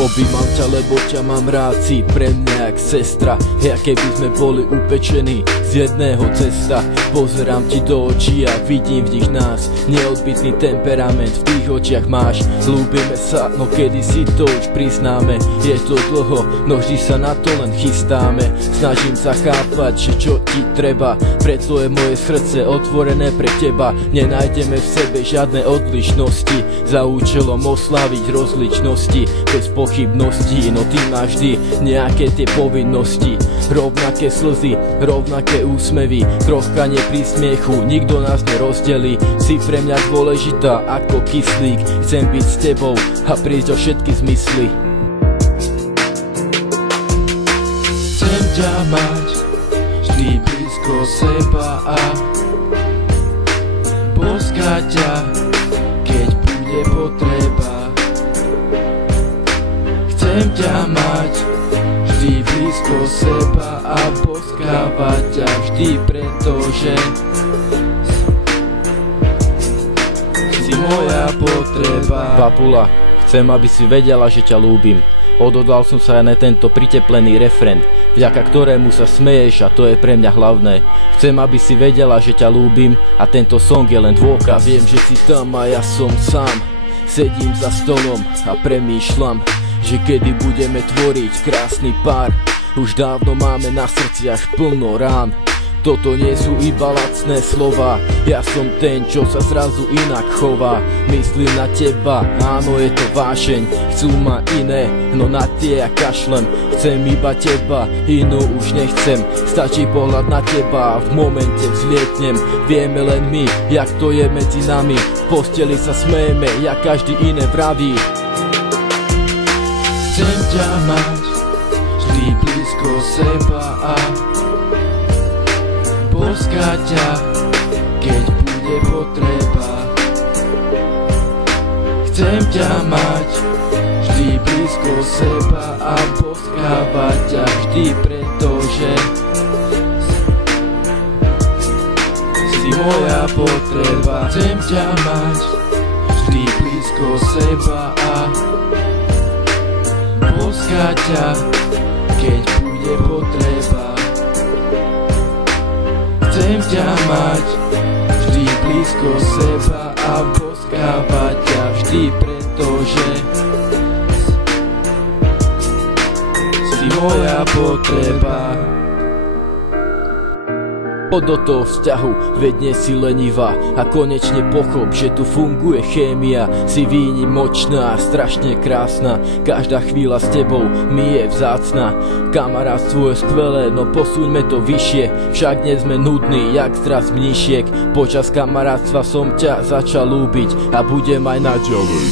Objímam ťa, lebo ťa mám rád, si pre mňa jak sestra. Ja keby sme boli upečení z jedného cesta. Pozerám ti do očí a vidím v nich nás. Neodbitný temperament v tých očiach máš. Ľúbime sa, no kedy si to už priznáme. Je to dlho, no vždy sa na to len chystáme. Snažím sa chápať, že čo ti treba, preto je moje srdce otvorené pre teba. Nenájdeme v sebe žiadne odlišnosti, za účelom osláviť rozličnosti. Bez pochybností, no ty máš vždy nejaké tie povinnosti. Rovnaké slzy, rovnaké úsmevy, trochkanie pri smiechu, nikto nás nerozdelí. Si pre mňa dôležitá ako kyslík. Chcem byť s tebou a prísť o všetky zmysly. Chcem ťa mať vždy blízko seba a boskať ťa, keď bude potreba. Chcem ťa mať vždy blízko seba a boskávať ťa vždy, pretože si moja potreba. Papula, chcem, aby si vedela, že ťa ľúbim. Odhodlal som sa aj na tento priteplený refrén, vďaka ktorému sa smeješ, a to je pre mňa hlavné. Chcem, aby si vedela, že ťa ľúbim, a tento song je len dôkaz. Viem, že si tam a ja som sám. Sedím za stolom a premýšľam, že kedy budeme tvoriť krásny pár. Už dávno máme na srdciach plno rán. Toto nie sú iba lacné slova, ja som ten, čo sa zrazu inak chová. Myslím na teba, áno, je to vášeň. Chcú ma iné, no na tie ja kašlem. Chcem iba teba, inú už nechcem. Stačí pohľad na teba a v momente vzlietnem. Vieme len my, jak to je medzi nami. V posteli sa smejeme, jak každý iné vraví. Chcem ťa mať vždy blízko seba a boskať ťa, keď bude potreba. Chcem ťa mať vždy blízko seba a boskávať ťa vždy, pretože si moja potreba. Chcem ťa mať vždy blízko seba a boskať ťa, keď bude potreba. Chcem ťa mať vždy blízko seba a boskávať ťa vždy, pretože si moja potreba. Poď do toho vzťahu, veď nie si lenivá a konečne pochop, že tu funguje chémia. Si výnimočná a strašne krásna, každá chvíľa s tebou mi je vzácna. Kamarátstvo je skvelé, no posúňme to vyššie, však nie sme nudní, jak strast mníšiek. Počas kamarátstva som ťa začal ľúbiť a budem aj naďalej.